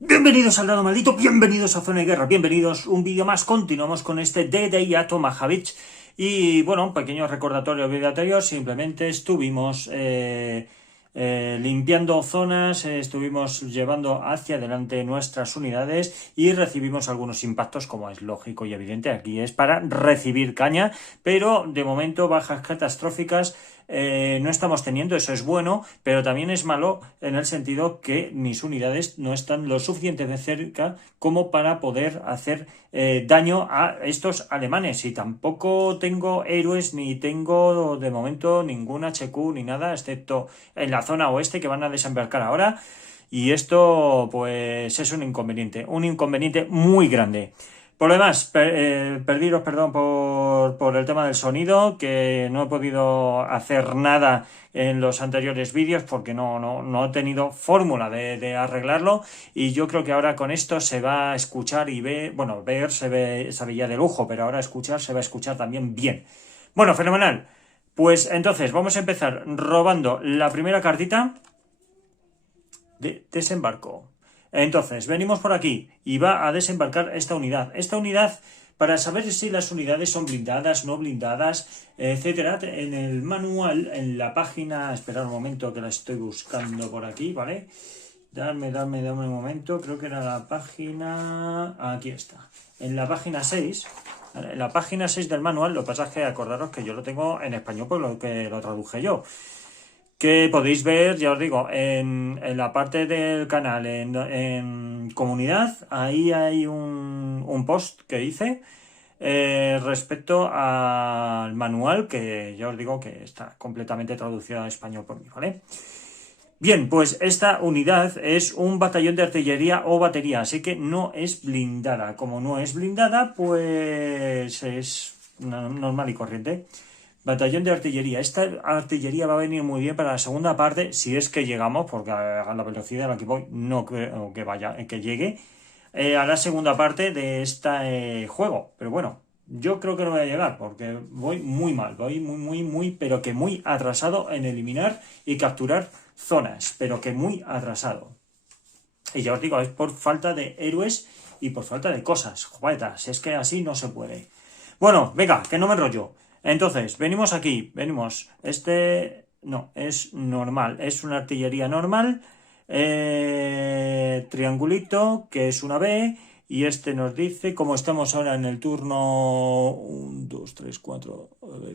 Bienvenidos al lado maldito, bienvenidos a Zona de Guerra, bienvenidos un vídeo más. Continuamos con este DDI Mahavich. Y bueno, un pequeño recordatorio del vídeo anterior. Simplemente estuvimos limpiando zonas, estuvimos llevando hacia adelante nuestras unidades y recibimos algunos impactos, como es lógico y evidente. Aquí es para recibir caña, pero de momento bajas catastróficas no estamos teniendo. Eso es bueno, pero también es malo en el sentido que mis unidades no están lo suficientemente cerca como para poder hacer daño a estos alemanes. Y tampoco tengo héroes ni tengo de momento ningún HQ ni nada, excepto en la zona oeste que van a desembarcar ahora. Y esto pues es un inconveniente muy grande. Por lo demás, perdiros perdón por el tema del sonido, que no he podido hacer nada en los anteriores vídeos porque no he tenido fórmula de arreglarlo, y yo creo que ahora con esto se va a escuchar y ver, bueno, ver se veía de lujo, pero ahora escuchar se va a escuchar también bien. Bueno, fenomenal. Pues entonces vamos a empezar robando la primera cartita de desembarco. Entonces, venimos por aquí y va a desembarcar esta unidad. Esta unidad, para saber si las unidades son blindadas, no blindadas, etcétera, en el manual, en la página, esperad un momento que la estoy buscando por aquí, ¿vale? Dame un momento, creo que era la página... Aquí está. En la página 6, ¿vale? En la página 6 del manual, lo que pasa es que acordaros que yo lo tengo en español, pues lo que lo traduje yo. Que podéis ver, ya os digo, en la parte del canal, en comunidad, ahí hay un post que hice respecto al manual, que ya os digo que está completamente traducido a español por mí, ¿vale? Bien, pues esta unidad es un batallón de artillería o batería, así que no es blindada. Como no es blindada, pues es normal y corriente. Batallón de artillería. Esta artillería va a venir muy bien para la segunda parte, si es que llegamos, porque a la velocidad a la que voy no creo que vaya, que llegue a la segunda parte de este juego. Pero bueno, yo creo que no voy a llegar, porque voy muy mal, voy muy, pero que muy atrasado en eliminar y capturar zonas, pero que muy atrasado. Y ya os digo, es por falta de héroes y por falta de cosas. Joder, si es que así no se puede. Bueno, venga, que no me enrollo. Entonces, venimos aquí, venimos. Este no, es normal, es una artillería normal. Triangulito, que es una B. Y este nos dice, como estamos ahora en el turno 1, 2, 3, 4,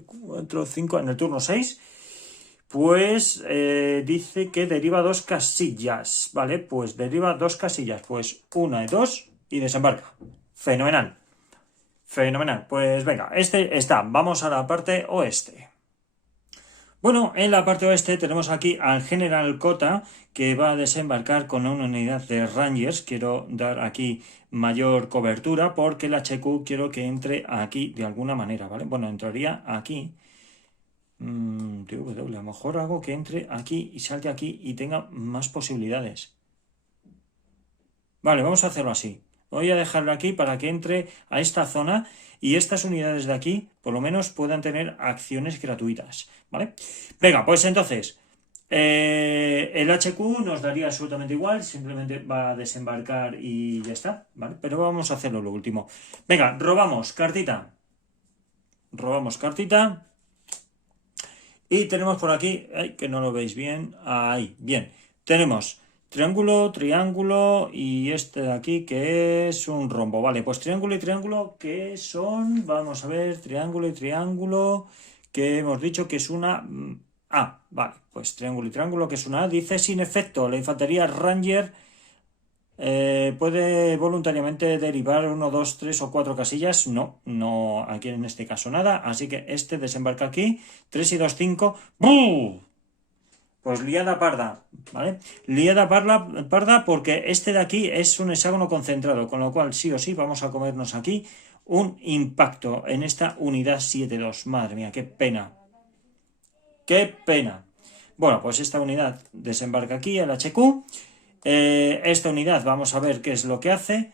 4, 5, en el turno 6, pues dice que deriva dos casillas, ¿vale? Pues deriva dos casillas, pues una y dos y desembarca. Fenomenal. Fenomenal. Pues venga, este está. Vamos a la parte oeste. Bueno, en la parte oeste tenemos aquí al General Cota, que va a desembarcar con una unidad de Rangers. Quiero dar aquí mayor cobertura porque el HQ quiero que entre aquí de alguna manera, ¿vale? Bueno, entraría aquí. TW, a lo mejor hago que entre aquí y salte aquí y tenga más posibilidades. Vale, vamos a hacerlo así. Voy a dejarlo aquí para que entre a esta zona y estas unidades de aquí por lo menos puedan tener acciones gratuitas, ¿vale? Venga, pues entonces el HQ nos daría absolutamente igual, simplemente va a desembarcar y ya está, ¿vale? Pero vamos a hacerlo lo último. Venga, robamos cartita. Robamos cartita. Y tenemos por aquí, ay, que no lo veis bien, ahí, bien. Tenemos triángulo, triángulo y este de aquí que es un rombo. Vale, pues triángulo y triángulo, ¿qué son? Vamos a ver, triángulo y triángulo, que hemos dicho que es una A. Vale, pues triángulo y triángulo, que es una A. Dice, sin efecto, la infantería Ranger puede voluntariamente derivar 1, 2, 3 o 4 casillas. No, aquí en este caso nada. Así que este desembarca aquí. 3 y 2, 5. ¡Bum! Pues liada parda, ¿vale? Liada parda porque este de aquí es un hexágono concentrado, con lo cual sí o sí vamos a comernos aquí un impacto en esta unidad 7-2. Madre mía, qué pena. ¡Qué pena! Bueno, pues esta unidad desembarca aquí, el HQ. Esta unidad, vamos a ver qué es lo que hace.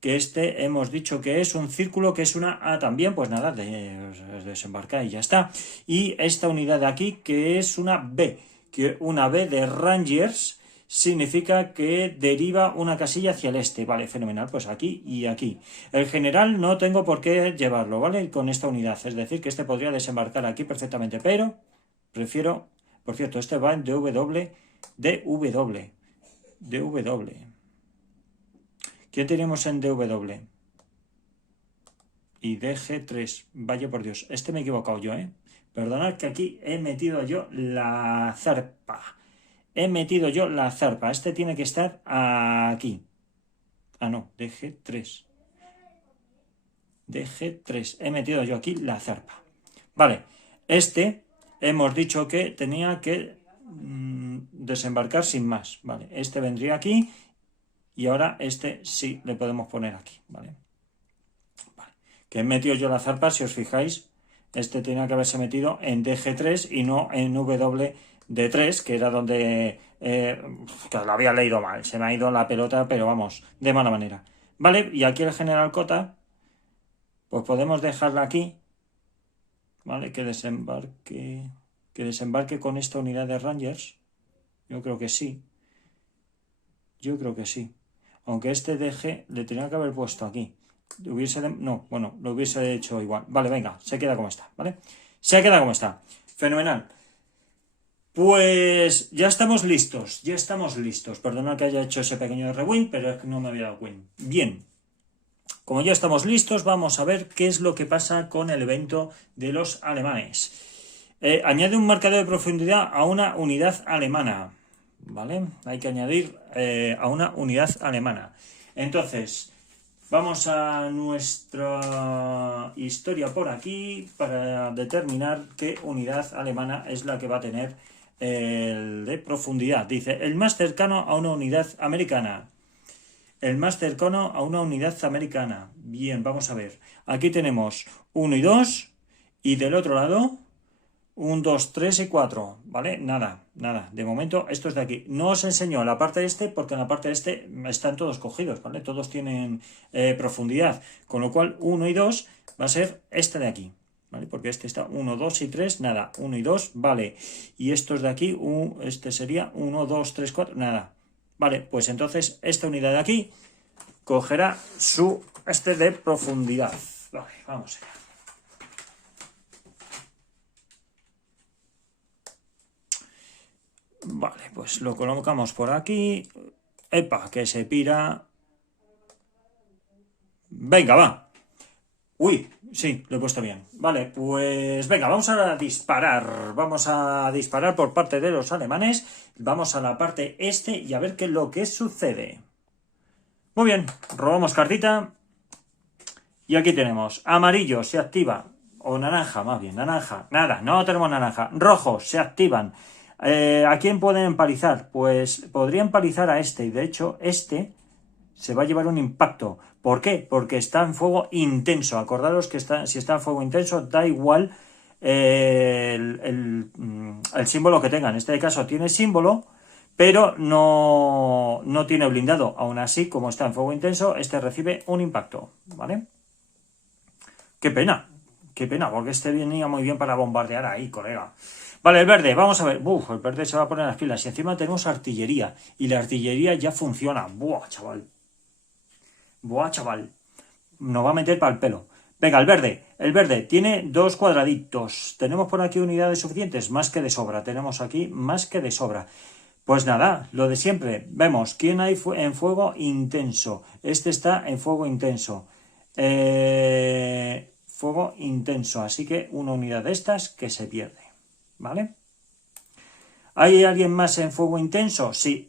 Que este hemos dicho que es un círculo, que es una A también. Pues nada, desembarca y ya está. Y esta unidad de aquí, que es una B. Que una B de Rangers, significa que deriva una casilla hacia el este. Vale, fenomenal, pues aquí y aquí. El general no tengo por qué llevarlo, ¿vale? Con esta unidad, es decir, que este podría desembarcar aquí perfectamente, pero prefiero... Por cierto, este va en DW. ¿Quién tenemos en DW? Y DG3. Vaya por Dios, este me he equivocado yo, ¿eh? Perdonad que aquí he metido yo la zarpa. Este tiene que estar aquí. Ah, no, DG3. He metido yo aquí la zarpa. Vale, este hemos dicho que tenía que desembarcar sin más. Vale, este vendría aquí y ahora este sí le podemos poner aquí. Vale. Que he metido yo la zarpa, si os fijáis, este tenía que haberse metido en DG3 y no en WD3, que era donde que lo había leído mal, se me ha ido la pelota, pero vamos, de mala manera. Vale, y aquí el general Cota, pues podemos dejarla aquí, ¿vale? Que desembarque con esta unidad de Rangers. Yo creo que sí. Aunque este DG le tenía que haber puesto aquí. Lo hubiese hecho igual. Vale, venga, se queda como está, ¿vale? Se queda como está. Fenomenal. Pues ya estamos listos. Perdona que haya hecho ese pequeño rewind, pero es que no me había dado cuenta. Bien. Como ya estamos listos, vamos a ver qué es lo que pasa con el evento de los alemanes. Añade un marcador de profundidad a una unidad alemana. ¿Vale? Hay que añadir a una unidad alemana. Entonces, vamos a nuestra historia por aquí para determinar qué unidad alemana es la que va a tener el de profundidad. Dice, el más cercano a una unidad americana. Bien, vamos a ver. Aquí tenemos 1 y 2 y del otro lado 1, 2, 3 y 4, ¿vale? Nada. De momento, esto es de aquí. No os enseño la parte de este porque en la parte de este están todos cogidos, ¿vale? Todos tienen profundidad. Con lo cual, 1 y 2 va a ser este de aquí, ¿vale? Porque este está 1, 2 y 3, nada. 1 y 2, vale. Y estos de aquí, este sería 1, 2, 3, 4, nada. Vale, pues entonces esta unidad de aquí cogerá su de profundidad. Vale, vamos allá. Vale, pues lo colocamos por aquí. Epa, que se pira. Venga, va. Uy, sí, lo he puesto bien. Vale, pues venga, vamos a disparar. Vamos a disparar por parte de los alemanes. Vamos a la parte este y a ver qué es lo que sucede. Muy bien, robamos cartita. Y aquí tenemos amarillo, se activa. O naranja, más bien, naranja. Nada, no tenemos naranja. Rojo, se activan. ¿A quién pueden empalizar? Pues podría empalizar a este. Y de hecho, este se va a llevar un impacto. ¿Por qué? Porque está en fuego intenso. Acordaros que si está en fuego intenso, da igual el símbolo que tengan. En este caso tiene símbolo, pero no tiene blindado. Aún así, como está en fuego intenso, este recibe un impacto. ¿Vale? Qué pena, porque este venía muy bien para bombardear ahí, colega. Vale, el verde, vamos a ver. El verde se va a poner las pilas. Y encima tenemos artillería. Y la artillería ya funciona. Buah, chaval. Nos va a meter para el pelo. Venga, el verde. El verde tiene 2 cuadraditos. ¿Tenemos por aquí unidades suficientes? Más que de sobra. Tenemos aquí más que de sobra. Pues nada, lo de siempre. Vemos quién hay en fuego intenso. Este está en fuego intenso. Fuego intenso. Así que una unidad de estas que se pierde. ¿Vale? ¿Hay alguien más en fuego intenso? Sí,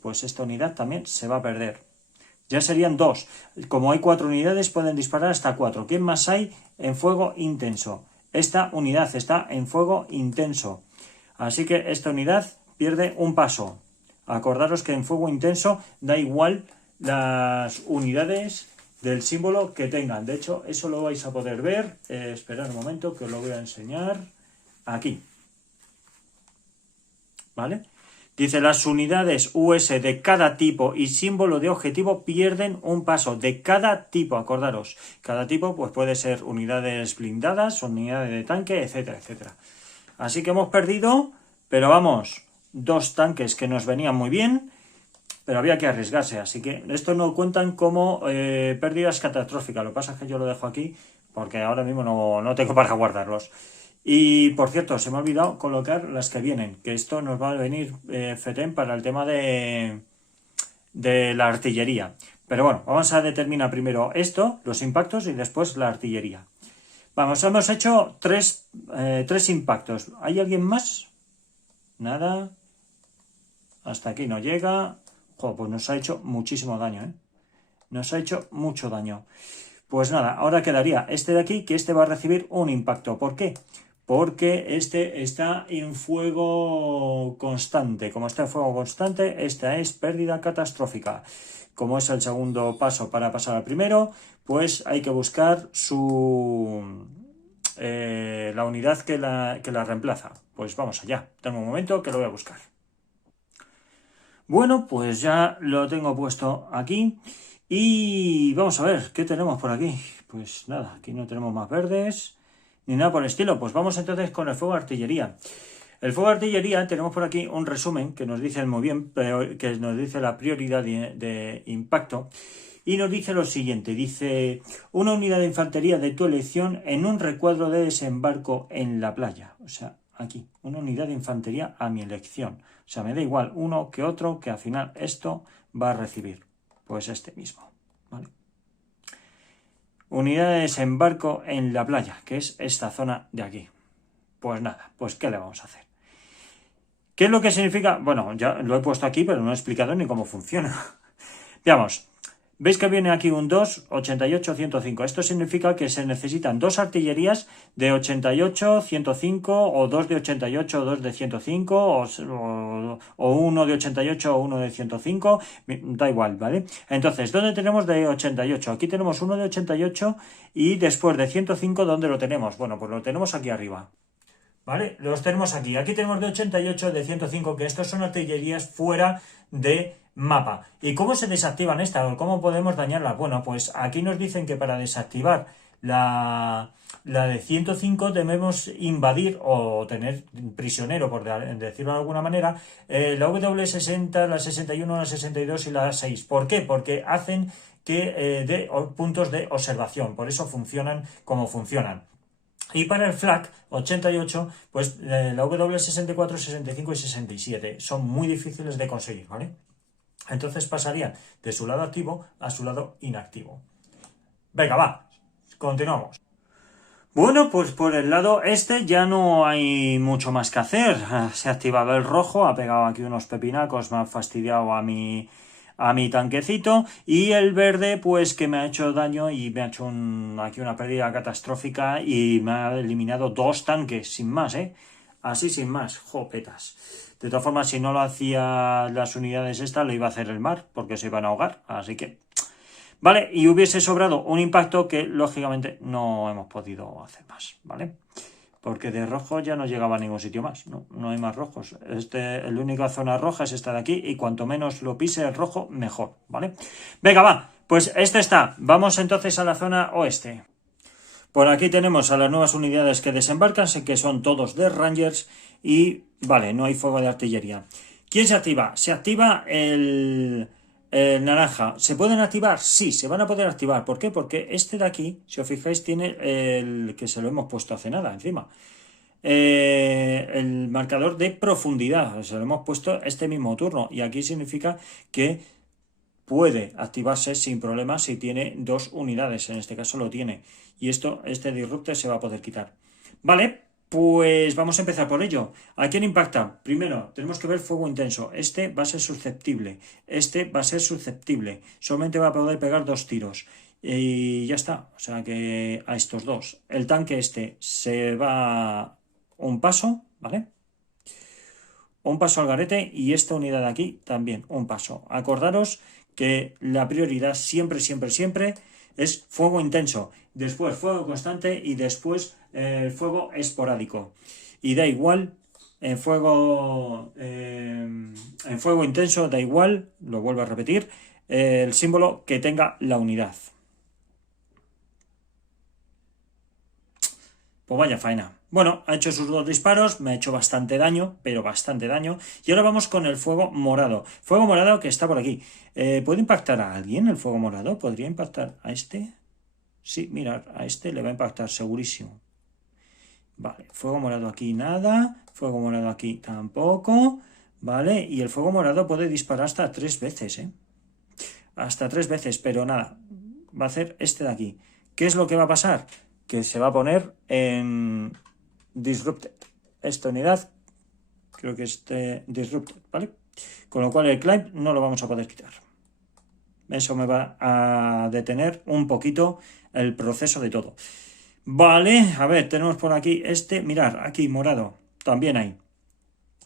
pues esta unidad también se va a perder. Ya serían 2. Como hay 4 unidades, pueden disparar hasta 4. ¿Quién más hay en fuego intenso? Esta unidad está en fuego intenso. Así que esta unidad pierde un paso. Acordaros que en fuego intenso da igual las unidades del símbolo que tengan. De hecho, eso lo vais a poder ver. Esperad un momento que os lo voy a enseñar. Aquí. ¿Vale? Dice, las unidades US de cada tipo y símbolo de objetivo pierden un paso de cada tipo, acordaros. Cada tipo pues puede ser unidades blindadas, unidades de tanque, etcétera, etcétera. Así que hemos perdido, pero vamos, 2 tanques que nos venían muy bien pero había que arriesgarse, así que esto no cuentan como pérdidas catastróficas. Lo que pasa es que yo lo dejo aquí porque ahora mismo no tengo para guardarlos. Y por cierto, se me ha olvidado colocar las que vienen, que esto nos va a venir FETEM para el tema de la artillería. Pero bueno, vamos a determinar primero esto, los impactos, y después la artillería. Vamos, hemos hecho tres impactos. ¿Hay alguien más? Nada. Hasta aquí no llega. Joder, pues nos ha hecho muchísimo daño, ¿eh? Nos ha hecho mucho daño. Pues nada, ahora quedaría este de aquí, que este va a recibir un impacto. ¿Por qué? Porque este está en fuego constante. Como está en fuego constante, esta es pérdida catastrófica. Como es el segundo paso para pasar al primero, pues hay que buscar la unidad que la reemplaza. Pues vamos allá. Tengo un momento que lo voy a buscar. Bueno, pues ya lo tengo puesto aquí. Y vamos a ver, ¿qué tenemos por aquí? Pues nada, aquí no tenemos más verdes ni nada por el estilo. Pues vamos entonces con el fuego de artillería. El fuego de artillería, tenemos por aquí un resumen que nos dice muy bien, que nos dice la prioridad de impacto. Y nos dice lo siguiente, dice: una unidad de infantería de tu elección en un recuadro de desembarco en la playa. O sea, aquí, una unidad de infantería a mi elección. O sea, me da igual uno que otro, que al final esto va a recibir. Pues este mismo, ¿vale? Unidad de desembarco en la playa, que es esta zona de aquí. Pues nada, pues ¿qué le vamos a hacer? ¿Qué es lo que significa? Bueno, ya lo he puesto aquí, pero no he explicado ni cómo funciona. Veamos. ¿Veis que viene aquí un 2, 88, 105? Esto significa que se necesitan dos artillerías de 88, 105, o dos de 88, o dos de 105, o uno de 88 o uno de 105, da igual, ¿vale? Entonces, ¿dónde tenemos de 88? Aquí tenemos uno de 88 y después de 105, ¿dónde lo tenemos? Bueno, pues lo tenemos aquí arriba. ¿Vale? Los tenemos aquí. Aquí tenemos de 88, de 105, que estos son artillerías fuera de mapa. ¿Y cómo se desactivan estas? ¿Cómo podemos dañarlas? Bueno, pues aquí nos dicen que para desactivar la de 105 debemos invadir o tener prisionero, por decirlo de alguna manera, la W60, la 61, la 62 y la 6. ¿Por qué? Porque hacen que de puntos de observación. Por eso funcionan como funcionan. Y para el FLAC 88, pues la W64, 65 y 67 son muy difíciles de conseguir, ¿vale? Entonces pasarían de su lado activo a su lado inactivo. Venga, va, continuamos. Bueno, pues por el lado este ya no hay mucho más que hacer. Se ha activado el rojo, ha pegado aquí unos pepinacos, me ha fastidiado a mi tanquecito, y el verde pues que me ha hecho daño y me ha hecho aquí una pérdida catastrófica y me ha eliminado dos tanques, sin más, así sin más, jopetas. De todas formas, si no lo hacía las unidades estas, lo iba a hacer el mar, porque se iban a ahogar, así que... Vale, y hubiese sobrado un impacto que lógicamente no hemos podido hacer más, ¿vale? Porque de rojo ya no llegaba a ningún sitio más, no hay más rojos. La única zona roja es esta de aquí, y cuanto menos lo pise el rojo, mejor, ¿vale? Venga, va, pues este está. Vamos entonces a la zona oeste. Por aquí tenemos a las nuevas unidades que desembarcan, que son todos de Rangers, y vale, no hay fuego de artillería. ¿Quién se activa? Se activa el naranja. ¿Se pueden activar? Sí, se van a poder activar. ¿Por qué? Porque este de aquí, si os fijáis, tiene el que se lo hemos puesto hace nada encima. El marcador de profundidad. Se lo hemos puesto este mismo turno. Y aquí significa que puede activarse sin problema si tiene dos unidades. En este caso lo tiene. Y este disruptor se va a poder quitar. Vale. Pues vamos a empezar por ello. ¿A quién impacta? Primero, tenemos que ver fuego intenso. Este va a ser susceptible. Este va a ser susceptible. Solamente va a poder pegar dos tiros. Y ya está. O sea que a estos dos. El tanque este se va un paso, ¿vale? Un paso al garete, y esta unidad de aquí también un paso. Acordaros que la prioridad siempre, siempre, siempre es fuego intenso, después fuego constante y después fuego esporádico. Y da igual, en fuego intenso da igual, lo vuelvo a repetir, el símbolo que tenga la unidad. Pues vaya faena. Bueno, ha hecho sus 2 disparos, me ha hecho bastante daño, pero bastante daño. Y ahora vamos con el fuego morado. Fuego morado que está por aquí. ¿Puede impactar a alguien el fuego morado? ¿Podría impactar a este? Sí, mirad, a este le va a impactar segurísimo. Vale, fuego morado aquí nada. Fuego morado aquí tampoco. Vale, y el fuego morado puede disparar hasta 3 veces, ¿eh? Hasta 3 veces, pero nada. Va a hacer este de aquí. ¿Qué es lo que va a pasar? Que se va a poner en Disrupted. Esta unidad, creo que es Disrupted, ¿vale? Con lo cual el climb no lo vamos a poder quitar. Eso me va a detener un poquito el proceso de todo. Vale, a ver, tenemos por aquí este, mirar, aquí morado, también hay.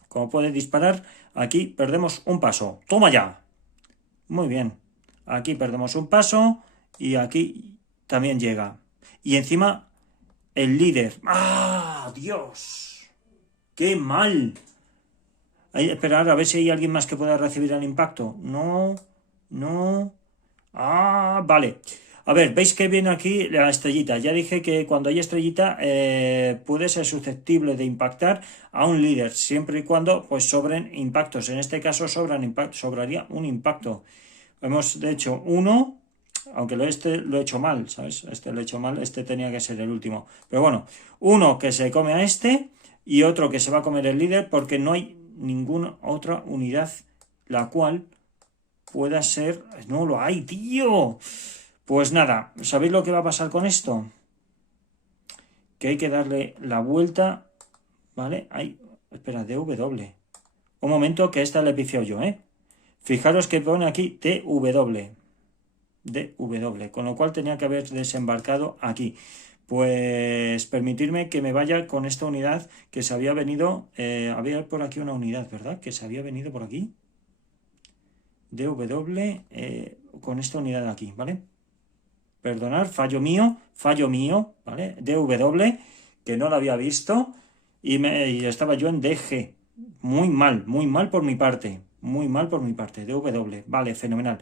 Como puede disparar, aquí perdemos un paso. ¡Toma ya! Muy bien. Aquí perdemos un paso y aquí también llega. Y encima el líder. ¡Ah, Dios! ¡Qué mal! Esperar a ver si hay alguien más que pueda recibir el impacto. No, no. Ah, vale. A ver, veis que viene aquí la estrellita. Ya dije que cuando hay estrellita puede ser susceptible de impactar a un líder, siempre y cuando pues sobren impactos. En este caso sobraría un impacto. Hemos de hecho uno, aunque este lo he hecho mal, ¿sabes? Este lo he hecho mal, este tenía que ser el último. Pero bueno, uno que se come a este y otro que se va a comer el líder porque no hay ninguna otra unidad la cual pueda ser... No lo hay, tío. Pues nada, ¿sabéis lo que va a pasar con esto? Que hay que darle la vuelta, ¿vale? Ay, espera, DW. Un momento que esta le he pifiado yo, ¿eh? Fijaros que pone aquí DW. DW, con lo cual tenía que haber desembarcado aquí. Pues permitirme que me vaya con esta unidad que se había venido, había por aquí una unidad, ¿verdad? Que se había venido por aquí. DW, con esta unidad de aquí, ¿vale? Perdonar, fallo mío, ¿vale? DW, que no la había visto y estaba yo en DG. Muy mal por mi parte. Muy mal por mi parte. DW, vale, fenomenal.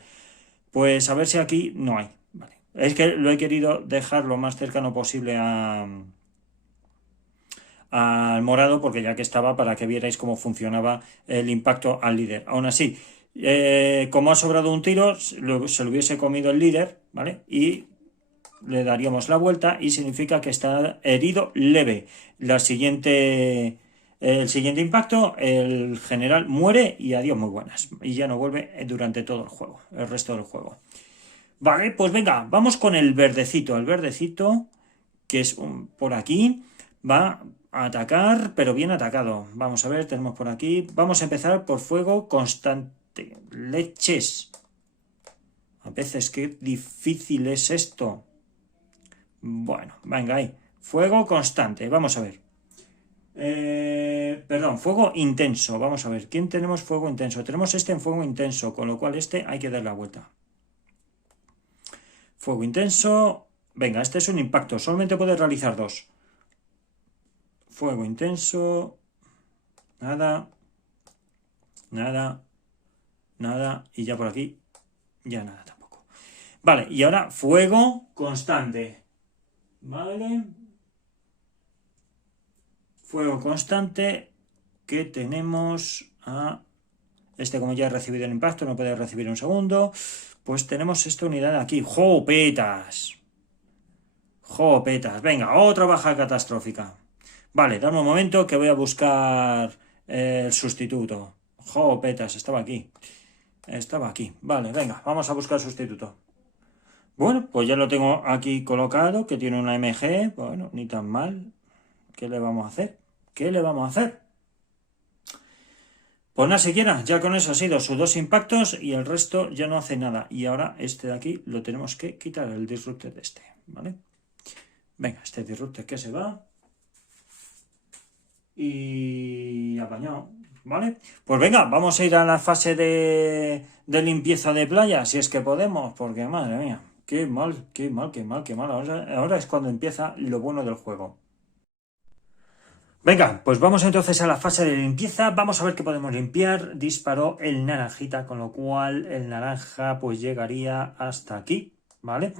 Pues a ver si aquí no hay. Vale. Es que lo he querido dejar lo más cercano posible al morado, porque ya que estaba, para que vierais cómo funcionaba el impacto al líder. Aún así, como ha sobrado un tiro, se lo hubiese comido el líder, ¿vale? Y le daríamos la vuelta y significa que está herido leve. El siguiente impacto, el general muere y adiós muy buenas. Y ya no vuelve durante todo el juego, el resto del juego. Vale, pues venga, vamos con el verdecito. El verdecito, que es por aquí, va a atacar, pero bien atacado. Vamos a ver, tenemos por aquí. Vamos a empezar por fuego constante. Leches. A veces qué difícil es esto. Bueno, venga ahí. Fuego constante, vamos a ver. Perdón, fuego intenso. Vamos a ver, ¿quién tenemos fuego intenso? Tenemos este en fuego intenso, con lo cual este hay que dar la vuelta. Fuego intenso. Venga, este es un impacto. Solamente puede realizar 2. Fuego intenso. Nada. Nada. Nada. Y ya por aquí. Ya nada tampoco. Vale, y ahora fuego constante. Vale. Fuego constante. Que tenemos a... Este, como ya ha recibido el impacto, no puede recibir un segundo. Pues tenemos esta unidad aquí. ¡Jopetas! ¡Jopetas! Venga, otra baja catastrófica. Vale, dame un momento que voy a buscar el sustituto. Jopetas, estaba aquí. Estaba aquí. Vale, venga, vamos a buscar el sustituto. Bueno, pues ya lo tengo aquí colocado, que tiene una MG. Bueno, ni tan mal. ¿Qué le vamos a hacer? ¿Qué le vamos a hacer? Pues nada siquiera, ya con eso ha sido sus 2 impactos y el resto ya no hace nada. Y ahora este de aquí lo tenemos que quitar, el disruptor de este, ¿vale? Venga, este disruptor que se va. Y apañado, ¿vale? Pues venga, vamos a ir a la fase de limpieza de playa, si es que podemos, porque madre mía, qué mal, qué mal, qué mal, qué mal. Ahora es cuando empieza lo bueno del juego. Venga, pues vamos entonces a la fase de limpieza. Vamos a ver qué podemos limpiar. Disparó el naranjita, con lo cual el naranja pues llegaría hasta aquí. ¿vale?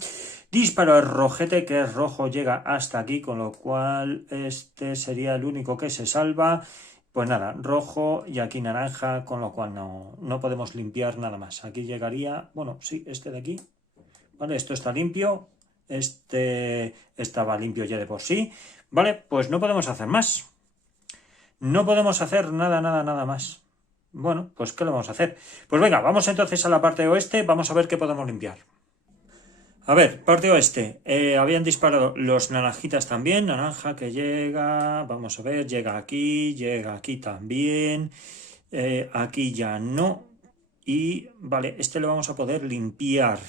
Disparo el rojete, que es rojo, llega hasta aquí, con lo cual este sería el único que se salva. Pues nada, rojo y aquí naranja, con lo cual no podemos limpiar nada más. Aquí llegaría, bueno, sí, este de aquí, ¿vale? Esto está limpio, este estaba limpio ya de por sí, ¿vale? Pues no podemos hacer más. No podemos hacer nada más. Bueno, pues ¿qué le vamos a hacer? Pues venga, vamos entonces a la parte oeste, vamos a ver qué podemos limpiar. A ver, parte oeste. Habían disparado los naranjitas también. Naranja que llega. Vamos a ver, llega aquí también. Aquí ya no. Y vale, este lo vamos a poder limpiar.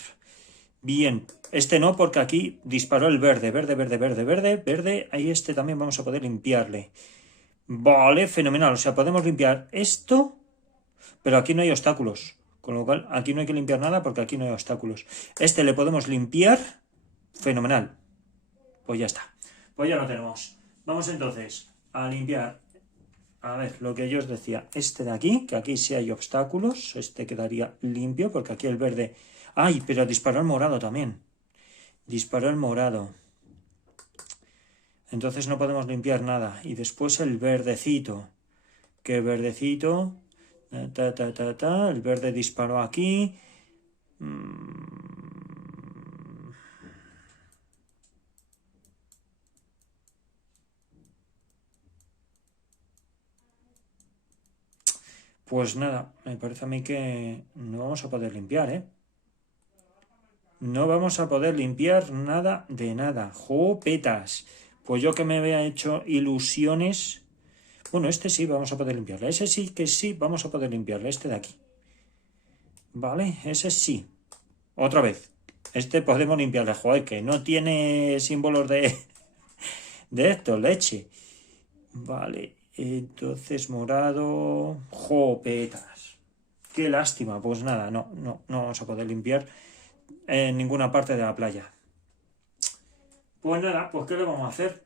Bien, este no, porque aquí disparó el verde. Verde. Ahí este también vamos a poder limpiarle. Vale, fenomenal. O sea, podemos limpiar esto, pero aquí no hay obstáculos. Con lo cual, aquí no hay que limpiar nada porque aquí no hay obstáculos. Este le podemos limpiar. Fenomenal. Pues ya está. Pues ya lo tenemos. Vamos entonces a limpiar. A ver, lo que yo os decía. Este de aquí, que aquí sí hay obstáculos. Este quedaría limpio porque aquí el verde... ¡Ay! Pero disparó el morado también. Disparó el morado. Entonces no podemos limpiar nada. Y después el verdecito. Que verdecito... El verde disparó aquí. Pues nada, me parece a mí que no vamos a poder limpiar, ¿eh? No vamos a poder limpiar nada de nada. ¡Jopetas! Pues yo que me había hecho ilusiones... Bueno, este sí vamos a poder limpiarle. Ese sí que sí vamos a poder limpiarle. Este de aquí. ¿Vale? Ese sí. Otra vez. Este podemos limpiarle. Joder, que no tiene símbolos de esto, leche. Vale. Entonces morado... ¡Jopetas! Qué lástima. Pues nada, no vamos a poder limpiar en ninguna parte de la playa. Pues nada, pues ¿qué le vamos a hacer?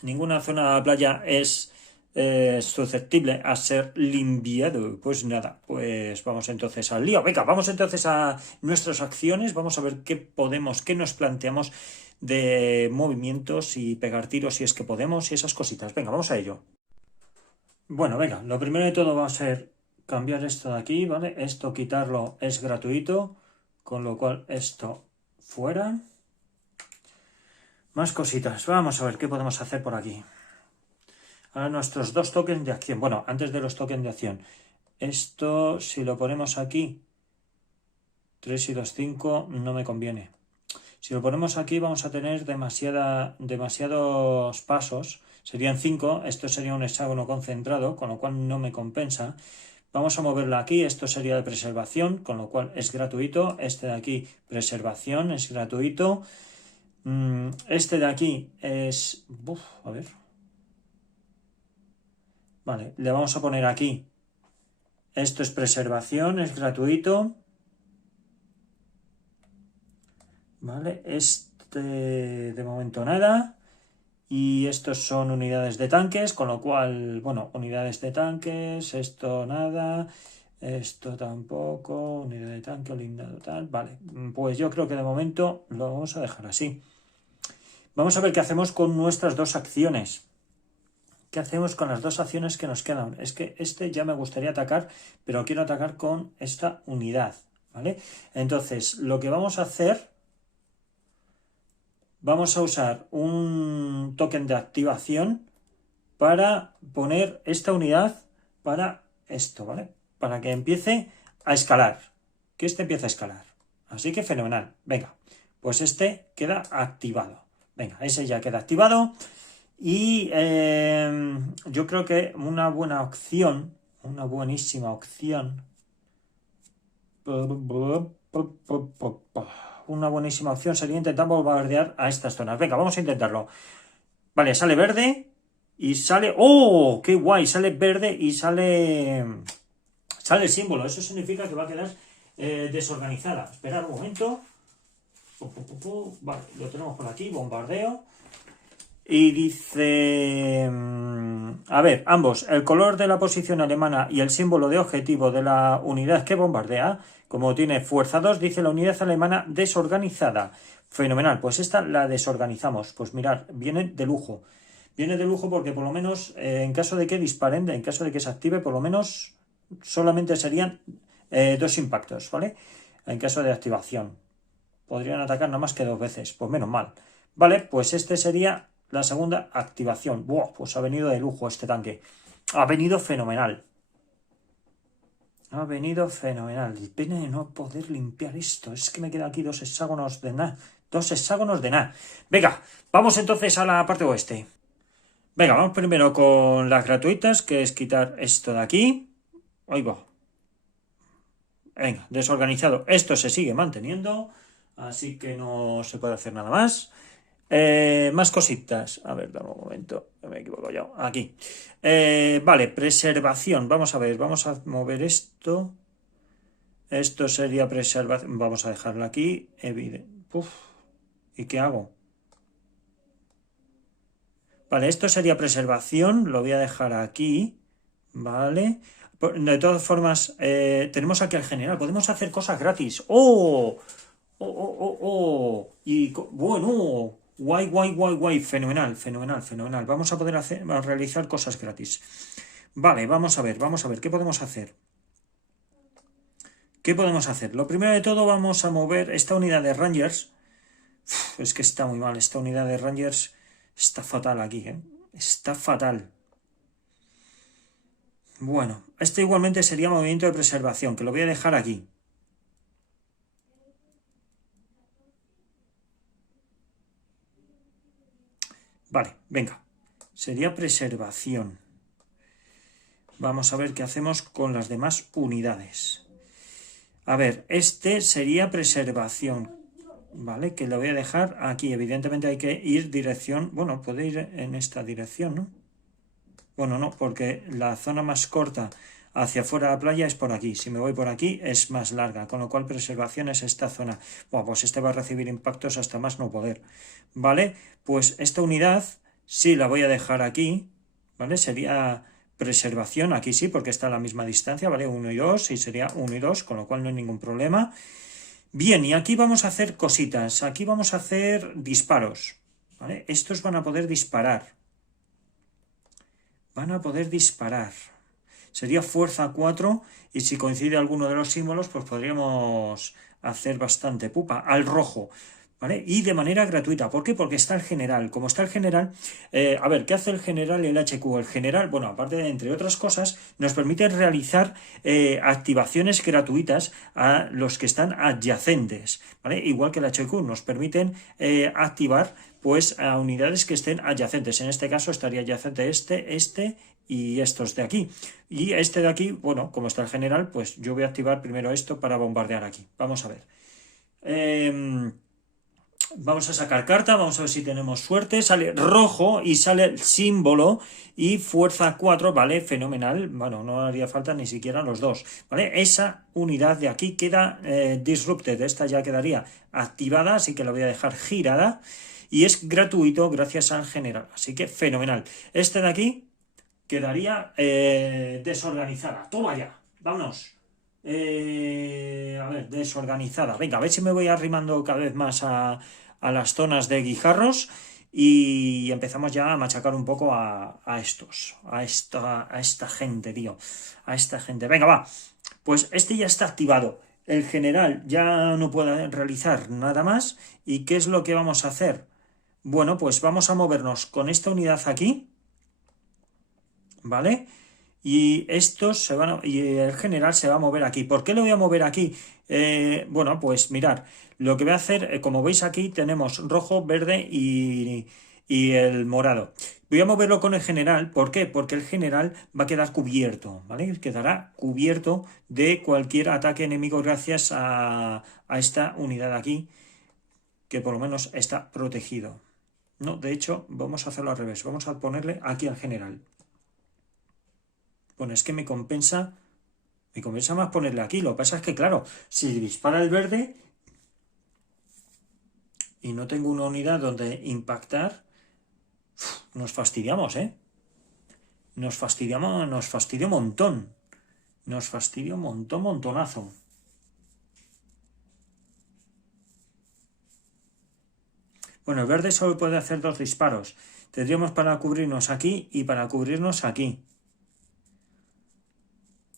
Ninguna zona de la playa es susceptible a ser limpiado. Pues nada, pues vamos entonces al lío. Venga, vamos entonces a nuestras acciones. Vamos a ver qué nos planteamos de movimientos y pegar tiros si es que podemos y esas cositas. Venga, vamos a ello. Bueno, venga, lo primero de todo va a ser cambiar esto de aquí, ¿vale? Esto quitarlo es gratuito, con lo cual esto fuera. Más cositas, vamos a ver qué podemos hacer por aquí. Ahora nuestros dos tokens de acción. Bueno, antes de los tokens de acción. Esto, si lo ponemos aquí, 3 y 2, 5, no me conviene. Si lo ponemos aquí vamos a tener demasiados pasos. Serían 5, esto sería un hexágono concentrado, con lo cual no me compensa. Vamos a moverlo aquí, esto sería de preservación, con lo cual es gratuito. Este de aquí, preservación, es gratuito. Este de aquí es... a ver. Vale, le vamos a poner aquí. Esto es preservación, es gratuito. Vale, este de momento nada. Y estos son unidades de tanques, con lo cual, bueno, unidades de tanques, esto nada, esto tampoco, unidad de tanque, blindado tal. Vale, pues yo creo que de momento lo vamos a dejar así. Vamos a ver qué hacemos con nuestras dos acciones. ¿Qué hacemos con las dos acciones que nos quedan? Es que este ya me gustaría atacar, pero quiero atacar con esta unidad, ¿vale? Entonces, lo que vamos a hacer, vamos a usar un token de activación para poner esta unidad para esto, ¿vale? Para que empiece a escalar, que este empiece a escalar. Así que fenomenal. Venga, pues este queda activado. Venga, ese ya queda activado. Y yo creo que una buena opción, una buenísima opción, sería intentar bombardear a estas zonas. Venga, vamos a intentarlo. Vale, sale verde y sale... ¡Oh! ¡Qué guay! Sale verde y sale el símbolo. Eso significa que va a quedar desorganizada. Esperad un momento. Vale, lo tenemos por aquí, bombardeo. Y dice, a ver, ambos, el color de la posición alemana y el símbolo de objetivo de la unidad que bombardea, como tiene fuerza 2, dice la unidad alemana desorganizada. Fenomenal, pues esta la desorganizamos. Pues mirad, viene de lujo. Viene de lujo porque por lo menos, en caso de que disparen, en caso de que se active, por lo menos solamente serían 2 impactos, ¿vale? En caso de activación. Podrían atacar nada más que 2 veces, pues menos mal. Vale, pues este sería la segunda activación. Buah, pues ha venido de lujo este tanque. Ha venido fenomenal. Ha venido fenomenal. Y pena de no poder limpiar esto. Es que me quedan aquí 2 hexágonos de nada. 2 hexágonos de nada. Venga, vamos entonces a la parte oeste. Venga, vamos primero con las gratuitas, que es quitar esto de aquí. Ahí va. Venga, desorganizado. Esto se sigue manteniendo, así que no se puede hacer nada más. Más cositas. A ver, dame un momento. Me he equivocado ya. Aquí. Vale, preservación. Vamos a ver, vamos a mover esto. Esto sería preservación. Vamos a dejarlo aquí. Uf, ¿y qué hago? Vale, esto sería preservación. Lo voy a dejar aquí. Vale. De todas formas, tenemos aquí al general. Podemos hacer cosas gratis. ¡Oh! ¡Oh, oh, oh, oh! Y bueno, guay, guay, guay, guay. Fenomenal, fenomenal, fenomenal. Vamos a poder realizar cosas gratis. Vale, vamos a ver, ¿qué podemos hacer? ¿Qué podemos hacer? Lo primero de todo, vamos a mover esta unidad de Rangers. Uf, es que está muy mal, esta unidad de Rangers está fatal aquí, ¿eh? Está fatal. Bueno, este igualmente sería movimiento de preservación, que lo voy a dejar aquí. Vale, venga. Sería preservación. Vamos a ver qué hacemos con las demás unidades. A ver, este sería preservación. Vale, que lo voy a dejar aquí. Evidentemente hay que ir dirección. Bueno, puede ir en esta dirección, ¿no? Bueno, no, porque la zona más corta hacia afuera de la playa es por aquí. Si me voy por aquí es más larga, con lo cual preservación es esta zona. Bueno, pues este va a recibir impactos hasta más no poder. ¿Vale? Pues esta unidad sí la voy a dejar aquí. ¿Vale? Sería preservación, aquí sí, porque está a la misma distancia, ¿vale? 1 y 2, y sería 1 y 2, con lo cual no hay ningún problema. Bien, y aquí vamos a hacer cositas. Aquí vamos a hacer disparos. ¿Vale? Estos van a poder disparar. Van a poder disparar. Sería fuerza 4 y si coincide alguno de los símbolos, pues podríamos hacer bastante pupa. Al rojo. ¿Vale? Y de manera gratuita. ¿Por qué? Porque está el general. Como está el general, a ver, ¿qué hace el general y el HQ? El general, bueno, aparte de, entre otras cosas, nos permite realizar activaciones gratuitas a los que están adyacentes, ¿vale? Igual que el HQ, nos permiten activar pues a unidades que estén adyacentes. En este caso estaría adyacente este y estos de aquí. Y este de aquí, bueno, como está el general, pues yo voy a activar primero esto para bombardear aquí. Vamos a ver. Vamos a sacar carta, vamos a ver si tenemos suerte. Sale rojo y sale el símbolo y fuerza 4, ¿vale? Fenomenal. Bueno, no haría falta ni siquiera los dos, ¿vale? Esa unidad de aquí queda disrupted. Esta ya quedaría activada, así que la voy a dejar girada. Y es gratuito gracias al general. Así que fenomenal. Este de aquí quedaría desorganizada. Toma ya, vámonos. A ver, desorganizada. Venga, a ver si me voy arrimando cada vez más a las zonas de guijarros y empezamos ya a machacar un poco a estos, a esta gente, tío. A esta gente. Venga, va. Pues este ya está activado. El general ya no puede realizar nada más. ¿Y qué es lo que vamos a hacer? Bueno, pues vamos a movernos con esta unidad aquí. ¿Vale? Y estos se van y el general se va a mover aquí. ¿Por qué lo voy a mover aquí? Bueno, pues mirar, lo que voy a hacer, como veis aquí, tenemos rojo, verde y el morado. Voy a moverlo con el general. ¿Por qué? Porque el general va a quedar cubierto, ¿vale? Quedará cubierto de cualquier ataque enemigo gracias a esta unidad aquí, que por lo menos está protegido. No, de hecho, vamos a hacerlo al revés. Vamos a ponerle aquí al general. Bueno, es que me compensa más ponerle aquí. Lo que pasa es que, claro, si dispara el verde y no tengo una unidad donde impactar, Nos fastidiamos, ¿eh? Nos fastidia un montón. Nos fastidia un montón, montonazo. Bueno, el verde solo puede hacer 2 disparos. Tendríamos para cubrirnos aquí y para cubrirnos aquí.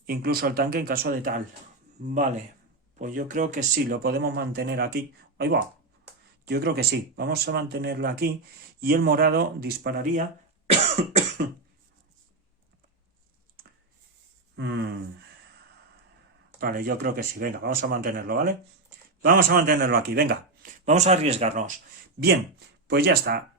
Incluso el tanque en caso de tal. Vale, pues yo creo que sí, lo podemos mantener aquí. Ahí va. Yo creo que sí. Vamos a mantenerlo aquí. Y el morado dispararía. Vale, yo creo que sí. Venga, vamos a mantenerlo, ¿vale? Vamos a mantenerlo aquí, venga. Vamos a arriesgarnos. Bien, pues ya está.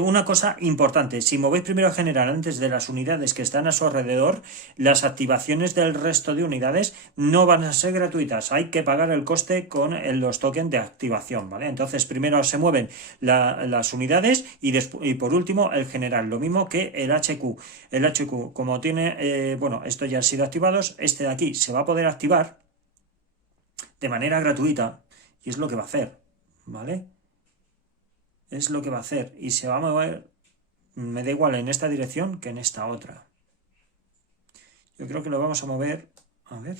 Una cosa importante, si movéis primero a general antes de las unidades que están a su alrededor, las activaciones del resto de unidades no van a ser gratuitas, hay que pagar el coste con los tokens de activación, ¿vale? Entonces primero se mueven las unidades y por último el general, lo mismo que el HQ. El HQ, como tiene, bueno, esto ya ha sido activado, este de aquí se va a poder activar de manera gratuita y es lo que va a hacer, ¿vale? Es lo que va a hacer y se va a mover, me da igual en esta dirección que en esta otra. Yo creo que lo vamos a mover, a ver,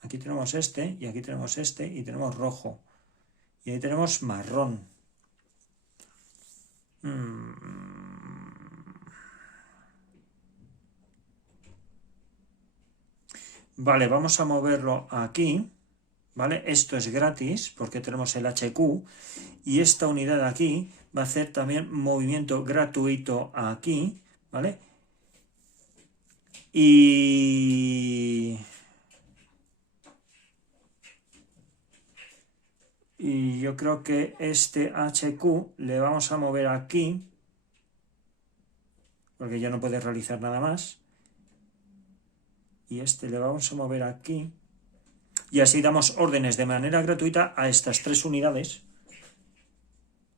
aquí tenemos este y aquí tenemos este y tenemos rojo y ahí tenemos marrón. Vale, vamos a moverlo aquí, ¿vale? Esto es gratis porque tenemos el HQ y esta unidad de aquí va a hacer también movimiento gratuito aquí, ¿vale? Y yo creo que este HQ le vamos a mover aquí, porque ya no puede realizar nada más. Y este le vamos a mover aquí. Y así damos órdenes de manera gratuita a estas 3 unidades,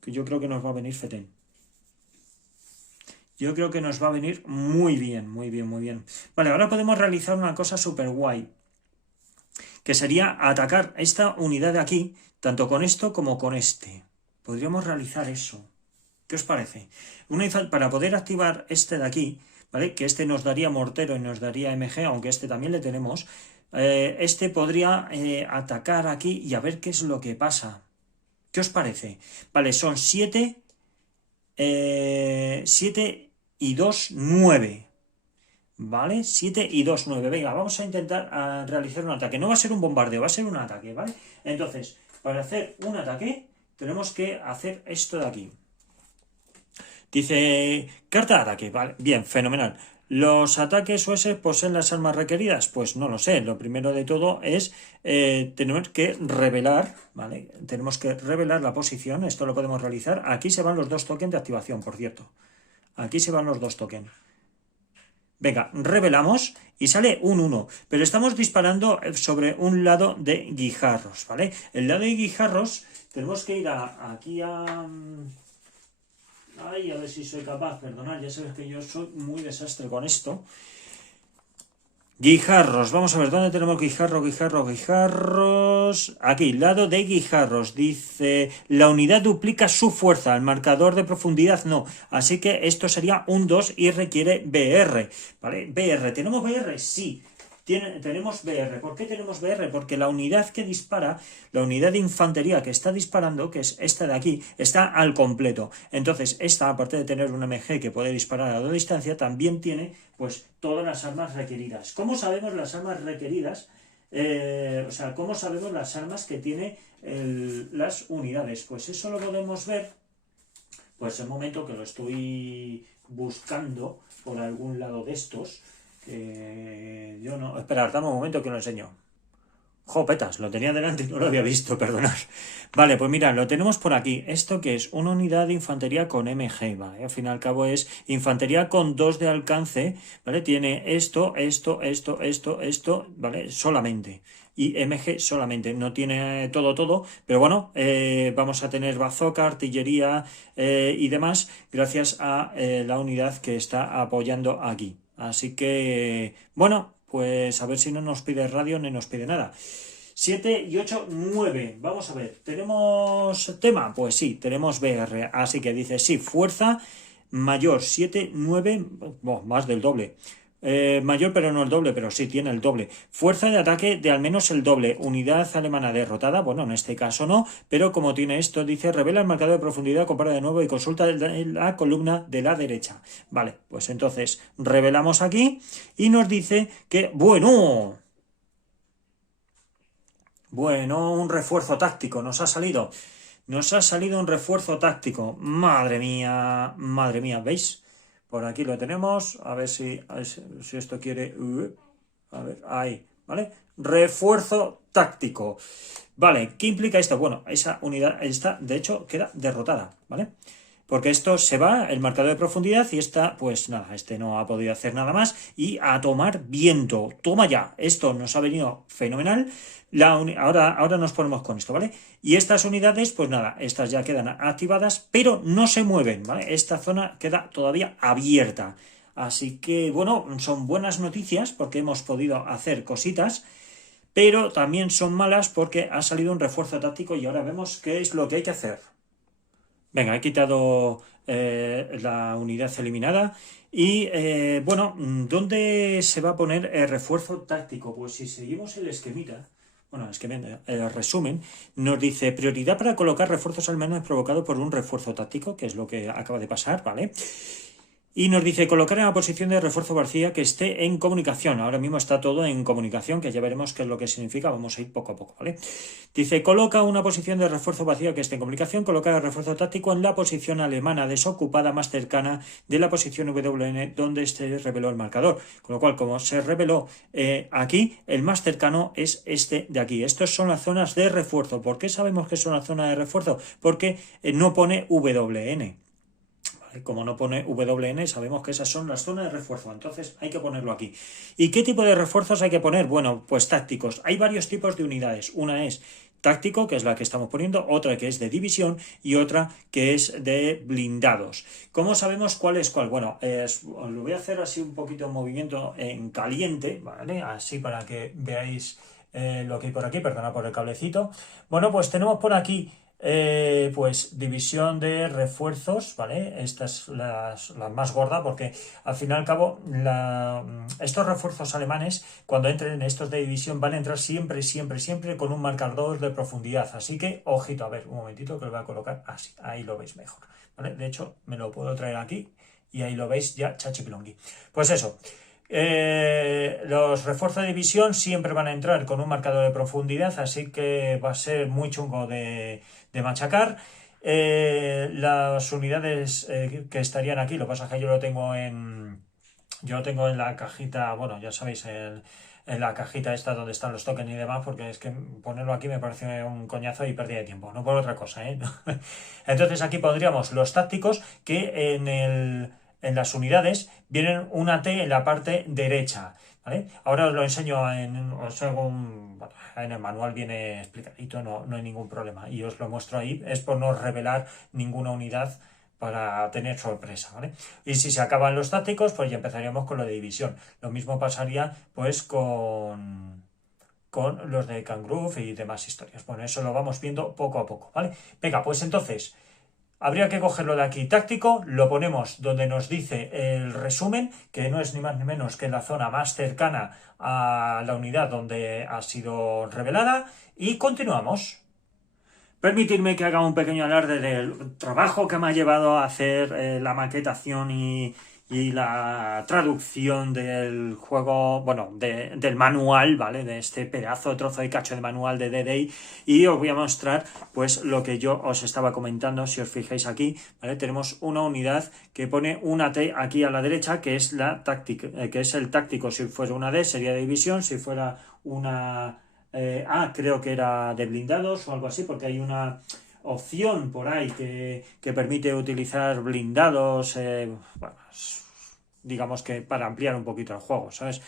que yo creo que nos va a venir fetén. Yo creo que nos va a venir muy bien, muy bien, muy bien. Vale, ahora podemos realizar una cosa súper guay, que sería atacar esta unidad de aquí, tanto con esto como con este. Podríamos realizar eso. ¿Qué os parece? Para poder activar este de aquí, ¿vale? Que este nos daría mortero y nos daría MG, aunque este también le tenemos. Este podría atacar aquí y a ver qué es lo que pasa. ¿Qué os parece? Vale, son 7, 7 y 2, 9. ¿Vale? 7 y 2, 9. Venga, vamos a intentar realizar un ataque. No va a ser un bombardeo, va a ser un ataque, ¿vale? Entonces, para hacer un ataque, tenemos que hacer esto de aquí. Dice, carta de ataque, vale, bien, fenomenal. ¿Los ataques US poseen las armas requeridas? Pues no lo sé. Lo primero de todo es, tenemos que revelar, ¿vale? Tenemos que revelar la posición, esto lo podemos realizar. Aquí se van los 2 tokens de activación, por cierto. Aquí se van los 2 tokens. Venga, revelamos y sale un 1, pero estamos disparando sobre un lado de guijarros, ¿vale? El lado de guijarros tenemos que ir aquí a... Ay, a ver si soy capaz, perdonad, ya sabes que yo soy muy desastre con esto. Guijarros, vamos a ver, ¿dónde tenemos guijarros? Aquí, lado de guijarros, dice, la unidad duplica su fuerza, el marcador de profundidad no, así que esto sería un 2 y requiere BR, ¿vale? BR, ¿tenemos BR? Sí. Tenemos BR. ¿Por qué tenemos BR? Porque la unidad que dispara, la unidad de infantería que está disparando, que es esta de aquí, está al completo. Entonces, esta, aparte de tener un MG que puede disparar a 2 distancia, también tiene pues todas las armas requeridas. ¿Cómo sabemos las armas requeridas? O sea, ¿cómo sabemos las armas que tiene las unidades? Pues eso lo podemos ver, pues en el momento que lo estoy buscando por algún lado de estos. Yo no... Esperad, dame un momento que lo enseño. Jopetas, lo tenía delante y no lo había visto, perdonad. Vale, pues mira, lo tenemos por aquí. Esto que es una unidad de infantería con MG, ¿vale? Al fin y al cabo es infantería con 2 de alcance, ¿vale? Tiene esto, ¿vale? Solamente. Y MG solamente, no tiene todo, pero bueno, vamos a tener bazooka, artillería y demás gracias a la unidad que está apoyando aquí. Así que, bueno, pues a ver si no nos pide radio ni nos pide nada. 7 y 8, 9. Vamos a ver, ¿tenemos tema? Pues sí, tenemos BR. Así que dice, sí, fuerza mayor 7, 9, oh, más del doble. Mayor pero no el doble, pero sí tiene el doble. Fuerza de ataque de al menos el doble. Unidad alemana derrotada, bueno, en este caso no, pero como tiene esto, dice, revela el marcador de profundidad, compara de nuevo y consulta la columna de la derecha. Vale, pues entonces revelamos aquí y nos dice que, bueno, un refuerzo táctico nos ha salido. Nos ha salido un refuerzo táctico. Madre mía, ¿veis? Por aquí lo tenemos. A ver si esto quiere... a ver, ahí, ¿vale? Refuerzo táctico. Vale, ¿qué implica esto? Bueno, esa unidad, esta, de hecho, queda derrotada, ¿vale? Porque esto se va, el marcador de profundidad, y esta, pues nada, este no ha podido hacer nada más. Y a tomar viento. Toma ya. Esto nos ha venido fenomenal. Ahora nos ponemos con esto, ¿vale? Y estas unidades, pues nada, estas ya quedan activadas, pero no se mueven, ¿vale? Esta zona queda todavía abierta. Así que, bueno, son buenas noticias porque hemos podido hacer cositas, pero también son malas porque ha salido un refuerzo táctico y ahora vemos qué es lo que hay que hacer. Venga, he quitado la unidad eliminada. Y bueno, ¿dónde se va a poner el refuerzo táctico? Pues si seguimos el esquemita, bueno, el resumen, nos dice prioridad para colocar refuerzos alemanes provocado por un refuerzo táctico, que es lo que acaba de pasar, ¿vale? Y nos dice colocar en la posición de refuerzo vacía que esté en comunicación. Ahora mismo está todo en comunicación, que ya veremos qué es lo que significa. Vamos a ir poco a poco, ¿vale? Dice, coloca una posición de refuerzo vacía que esté en comunicación. Coloca el refuerzo táctico en la posición alemana desocupada más cercana de la posición WN donde se reveló el marcador. Con lo cual, como se reveló aquí, el más cercano es este de aquí. Estas son las zonas de refuerzo. ¿Por qué sabemos que son las zonas de refuerzo? Porque no pone WN. Como no pone WN, sabemos que esas son las zonas de refuerzo, entonces hay que ponerlo aquí. ¿Y qué tipo de refuerzos hay que poner? Bueno, pues tácticos. Hay varios tipos de unidades. Una es táctico, que es la que estamos poniendo, otra que es de división y otra que es de blindados. ¿Cómo sabemos cuál es cuál? Bueno, lo voy a hacer así un poquito en movimiento en caliente, ¿vale? Así para que veáis lo que hay por aquí, perdona por el cablecito. Bueno, pues tenemos por aquí pues división de refuerzos, ¿vale? Esta es la más gorda porque al fin y al cabo estos refuerzos alemanes cuando entren en estos de división van a entrar siempre con un marcador de profundidad. Así que, ojito, a ver, un momentito que lo voy a colocar así, ahí lo veis mejor, ¿vale? De hecho, me lo puedo traer aquí y ahí lo veis ya chachipilongui. Pues eso. Los refuerzos de división siempre van a entrar con un marcador de profundidad, así que va a ser muy chungo de machacar. Las unidades que estarían aquí, lo que pasa es que yo lo tengo en la cajita, bueno, ya sabéis, en la cajita esta donde están los tokens y demás, porque es que ponerlo aquí me parece un coñazo y pérdida de tiempo, no por otra cosa, ¿eh? Entonces aquí pondríamos los tácticos que en las unidades vienen una T en la parte derecha, ¿vale? Ahora os lo enseño en el manual viene explicadito, no hay ningún problema y os lo muestro ahí, es por no revelar ninguna unidad para tener sorpresa, ¿vale? Y si se acaban los tácticos, pues ya empezaríamos con lo de división. Lo mismo pasaría pues con los de Kangroove y demás historias. Bueno, eso lo vamos viendo poco a poco, ¿vale? Venga, pues entonces habría que cogerlo de aquí táctico, lo ponemos donde nos dice el resumen, que no es ni más ni menos que la zona más cercana a la unidad donde ha sido revelada, y continuamos. Permitidme que haga un pequeño alarde del trabajo que me ha llevado a hacer la maquetación y la traducción del juego, bueno, del manual, ¿vale? De este pedazo de trozo de cacho de manual de D-Day. Y os voy a mostrar, pues, lo que yo os estaba comentando. Si os fijáis aquí, ¿vale? Tenemos una unidad que pone una T aquí a la derecha, que es la táctica, que es el táctico. Si fuera una D, sería de división. Si fuera una creo que era de blindados o algo así, porque hay una opción por ahí que permite utilizar blindados, bueno, digamos que para ampliar un poquito el juego, ¿sabes?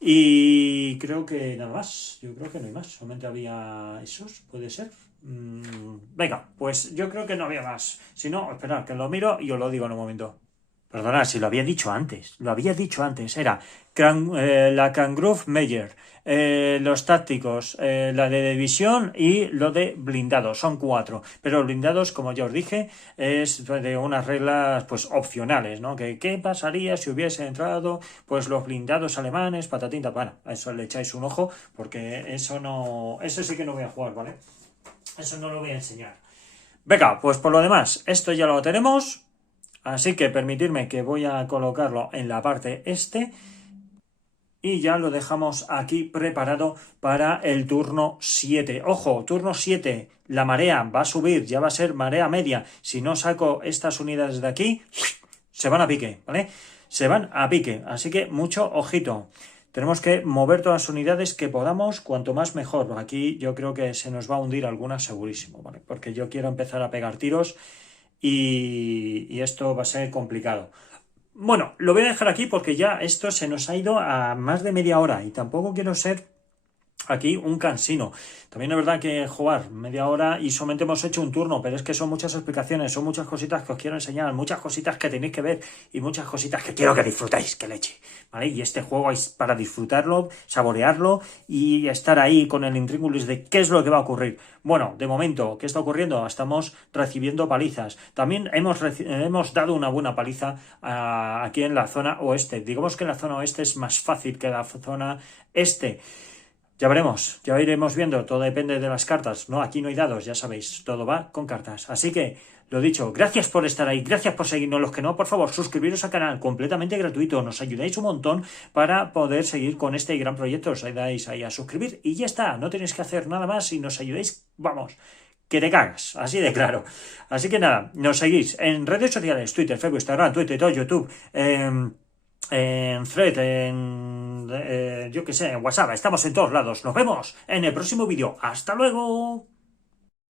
Y creo que nada más, yo creo que no hay más, solamente había esos, puede ser. Venga, pues yo creo que no había más. Si no, esperad, que lo miro y os lo digo en un momento. Perdona, si lo había dicho antes. Lo había dicho antes. Era la Kangaroo Meyer, los tácticos, la de división y lo de blindados. Son 4. Pero blindados, como ya os dije, es de unas reglas pues opcionales, ¿no? Que qué pasaría si hubiese entrado pues los blindados alemanes, patatín, bueno, a eso le echáis un ojo, porque eso no. Eso sí que no voy a jugar, ¿vale? Eso no lo voy a enseñar. Venga, pues por lo demás, esto ya lo tenemos. Así que permitirme que voy a colocarlo en la parte este y ya lo dejamos aquí preparado para el turno 7. Ojo, turno 7, la marea va a subir, ya va a ser marea media. Si no saco estas unidades de aquí, se van a pique, ¿vale? Se van a pique, así que mucho ojito. Tenemos que mover todas las unidades que podamos, cuanto más mejor. Aquí yo creo que se nos va a hundir alguna segurísimo, ¿vale? Porque yo quiero empezar a pegar tiros y esto va a ser complicado. Bueno, lo voy a dejar aquí porque ya esto se nos ha ido a más de media hora y tampoco quiero ser aquí un cansino. También es verdad que jugar media hora y solamente hemos hecho un turno, pero es que son muchas explicaciones, son muchas cositas que os quiero enseñar, muchas cositas que tenéis que ver y muchas cositas que quiero que disfrutéis, que leche, ¿vale? Y este juego es para disfrutarlo, saborearlo y estar ahí con el intríngulis de qué es lo que va a ocurrir. Bueno, de momento, ¿qué está ocurriendo? Estamos recibiendo palizas. También hemos dado una buena paliza aquí en la zona oeste. Digamos que la zona oeste es más fácil que la zona este. Ya veremos, ya iremos viendo, todo depende de las cartas, ¿no? Aquí no hay dados, ya sabéis, todo va con cartas. Así que, lo dicho, gracias por estar ahí, gracias por seguirnos. Los que no, por favor, suscribiros al canal, completamente gratuito, nos ayudáis un montón para poder seguir con este gran proyecto. Os ayudáis ahí a suscribir y ya está, no tenéis que hacer nada más y nos ayudáis, vamos, que te cagas, así de claro. Así que nada, nos seguís en redes sociales, Twitter, Facebook, Instagram, Twitter, YouTube, en Thread, yo que sé, en WhatsApp, estamos en todos lados. Nos vemos en el próximo vídeo. ¡Hasta luego!